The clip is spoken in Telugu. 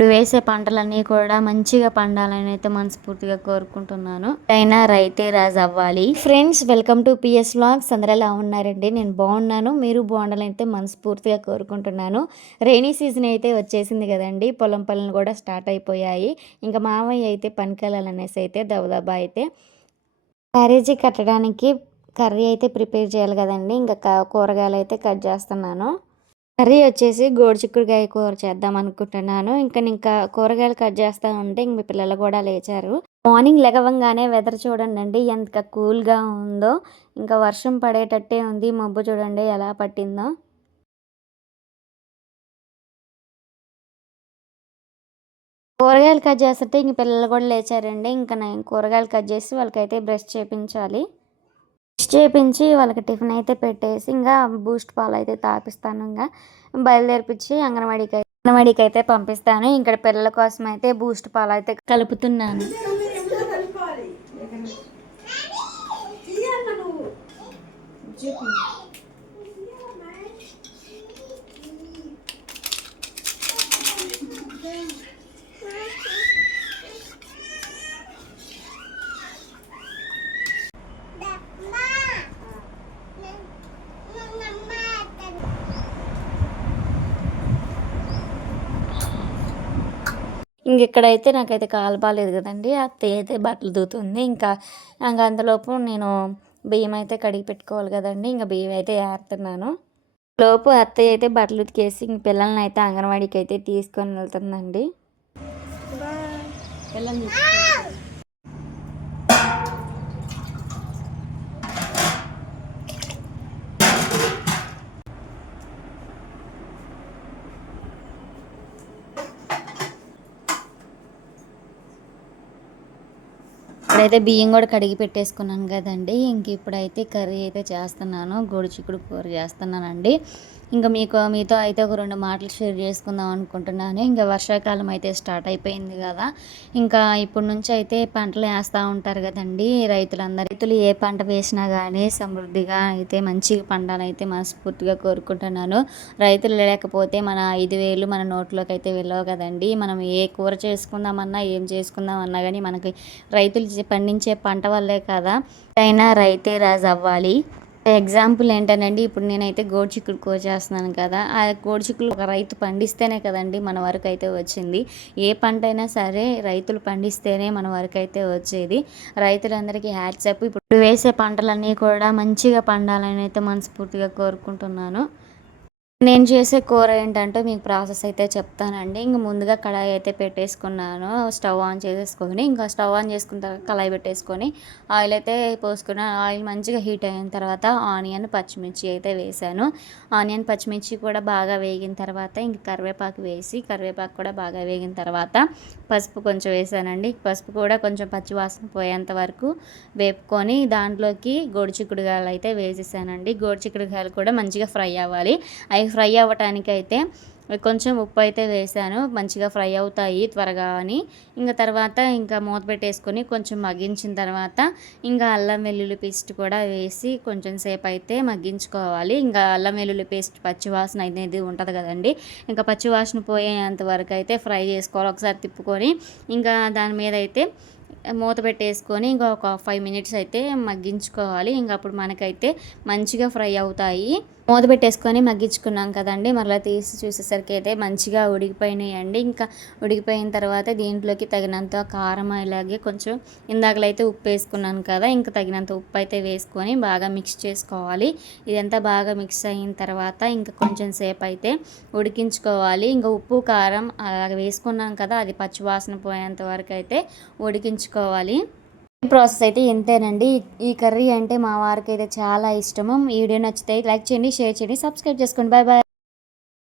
ఇప్పుడు వేసే పంటలన్నీ కూడా మంచిగా పండాలని అయితే మనస్ఫూర్తిగా కోరుకుంటున్నాను. అయినా రైతే రాజు అవ్వాలి. Friends welcome to PS vlogs. అందరూ ఎలా ఉన్నారండి? నేను బాగున్నాను. మీరు బాగుండాలని అయితే మనస్ఫూర్తిగా కోరుకుంటున్నాను. రైనీ సీజన్ అయితే వచ్చేసింది కదండి. పొలం పనులు కూడా స్టార్ట్ అయిపోయాయి. ఇంకా మామయ్య అయితే పనికెళ్ళాలనేసి అయితే దబదబా అయితే క్యారేజీ కట్టడానికి కర్రీ అయితే ప్రిపేర్ చేయాలి కదండి. ఇంకా కూరగాయలు అయితే కట్ చేస్తున్నాను. కర్రీ వచ్చేసి గోడుచిక్కుడుకాయ కూర చేద్దాం అనుకుంటున్నాను. ఇంకా ఇంకా కూరగాయలు కట్ చేస్తూ ఉంటే ఇంక మీ పిల్లలు కూడా లేచారు. మార్నింగ్ లెగవంగానే వెదర్ చూడండి అండి ఎంత కూల్గా ఉందో. ఇంకా వర్షం పడేటట్టే ఉంది. మబ్బు చూడండి ఎలా పట్టిందో. కూరగాయలు కట్ చేస్తుంటే ఇంక పిల్లలు కూడా లేచారండి. ఇంకా నేను కూరగాయలు కట్ చేసి వాళ్ళకైతే బ్రష్ చేపించాలి. చేపించి వాళ్ళకి టిఫిన్ అయితే పెట్టేసి ఇంకా బూస్ట్ పాలు అయితే తాపిస్తాను ఇంకా. బయలుదేరిపించి అంగన్వాడీకి అంగన్వాడీకి అయితే పంపిస్తాను. ఇక్కడ పిల్లల కోసం అయితే బూస్ట్ పాలు అయితే కలుపుతున్నాను. ఇంక ఇక్కడైతే నాకైతే కాలు బాగాలేదు కదండి. అత్తయ్య అయితే బట్టలు దూతుంది. ఇంకా ఇంకా అంతలోపు నేను బియ్యం అయితే కడిగి పెట్టుకోవాలి కదండి. ఇంకా బియ్యం అయితే ఏరుతున్నాను. లోపు అత్తయ్య అయితే బట్టలు ఉతికేసి ఇంక పిల్లల్ని అయితే అంగన్వాడీకి అయితే తీసుకొని వెళ్తుందండి. ఇప్పుడైతే బియ్యం కూడా కడిగి పెట్టేసుకున్నాను కదండి. ఇంక ఇప్పుడైతే కర్రీ అయితే చేస్తున్నాను. గోడు చిక్కుడు కూర చేస్తున్నానండి. ఇంకా మీకు మీతో అయితే ఒక రెండు మాటలు షేర్ చేసుకుందాం అనుకుంటున్నాను. ఇంకా వర్షాకాలం అయితే స్టార్ట్ అయిపోయింది కదా. ఇంకా ఇప్పటి నుంచి అయితే పంటలు వేస్తూ ఉంటారు కదండి. రైతులందరూ రైతులు ఏ పంట వేసినా కానీ సమృద్ధిగా అయితే మంచిగా పండాలైతే మనస్ఫూర్తిగా కోరుకుంటున్నాను. రైతులు లేకపోతే మన ఐదు వేలు మన నోట్లోకి అయితే వెళ్ళవు కదండి. మనం ఏ కూర చేసుకుందామన్నా ఏం చేసుకుందామన్నా కానీ మనకి రైతులు పండించే పంట వల్లే కదా. అయినా రైతే రాజు అవ్వాలి. ఎగ్జాంపుల్ ఏంటనండి ఇప్పుడు నేనైతే గోడ్చిక్కుడు కూర చేస్తున్నాను కదా ఆ గోడ్చిక్కులు ఒక రైతు పండిస్తేనే కదండి మన వరకు అయితే వచ్చింది. ఏ పంట అయినా సరే రైతులు పండిస్తేనే మన వరకు అయితే వచ్చేది. రైతులందరికీ హ్యాట్సప్ ఇప్పుడు వేసే పంటలన్నీ కూడా మంచిగా పండాలని అయితే మనస్ఫూర్తిగా కోరుకుంటున్నాను. నేను చేసే కూర ఏంటంటే మీకు ప్రాసెస్ అయితే చెప్తానండి. ఇంక ముందుగా కళాయి అయితే పెట్టేసుకున్నాను. స్టవ్ ఆన్ చేసేసుకొని ఇంకా స్టవ్ ఆన్ చేసుకున్న తర్వాత కళాయి పెట్టేసుకొని ఆయిల్ అయితే పోసుకున్న ఆయిల్ మంచిగా హీట్ అయిన తర్వాత ఆనియన్ పచ్చిమిర్చి అయితే వేసాను. ఆనియన్ పచ్చిమిర్చి కూడా బాగా వేగిన తర్వాత ఇంక కరివేపాకు వేసి కరివేపాకు కూడా బాగా వేగిన తర్వాత పసుపు కొంచెం వేసానండి. పసుపు కూడా కొంచెం పచ్చివాసన పోయేంత వరకు వేపుకొని దాంట్లోకి గోడిచిక్కుడుగాయలు అయితే వేసేసానండి. గోడిచిక్కుడుగాయలు కూడా మంచిగా ఫ్రై అవ్వాలి. అవి ఫ్రై అవ్వటానికి అయితే కొంచెం ఉప్పు అయితే వేసాను. మంచిగా ఫ్రై అవుతాయి త్వరగా అని. ఇంకా తర్వాత ఇంకా మూత పెట్టేసుకొని కొంచెం మగ్గించిన తర్వాత ఇంకా అల్లం వెల్లుల్లి పేస్ట్ కూడా వేసి కొంచెం సేపు అయితే మగ్గించుకోవాలి. ఇంకా అల్లం వెల్లుల్లి పేస్ట్ పచ్చివాసన అనేది ఉంటుంది కదండి. ఇంకా పచ్చివాసన పోయేంత వరకు అయితే ఫ్రై చేసుకోవాలి. ఒకసారి తిప్పుకొని ఇంకా దాని మీద అయితే మూత పెట్టేసుకొని ఇంకా ఒక ఫైవ్ మినిట్స్ అయితే మగ్గించుకోవాలి. ఇంకా అప్పుడు మనకైతే మంచిగా ఫ్రై అవుతాయి. మూత పెట్టేసుకొని మగ్గించుకున్నాం కదండి. మరలా తీసి చూసేసరికి అయితే మంచిగా ఉడికిపోయినాయండి. ఇంకా ఉడికిపోయిన తర్వాత దీంట్లోకి తగినంత కారం అలాగే కొంచెం ఇందాకలైతే ఉప్పు వేసుకున్నాను కదా ఇంకా తగినంత ఉప్పు అయితే వేసుకొని బాగా మిక్స్ చేసుకోవాలి. ఇదంతా బాగా మిక్స్ అయిన తర్వాత ఇంకా కొంచెం సేపు అయితే ఉడికించుకోవాలి. ఇంకా ఉప్పు కారం అలాగ వేసుకున్నాం కదా అది పచ్చివాసన పోయేంత వరకు అయితే ఉడికించుకోవాలి. ప్రాసెస్ అయితే ఇంతేనండి. ఈ కర్రీ అంటే మా వారికి అయితే చాలా ఇష్టము. ఈ వీడియో నచ్చితే లైక్ చేయండి షేర్ చేయండి సబ్స్క్రైబ్ చేసుకోండి. Bye bye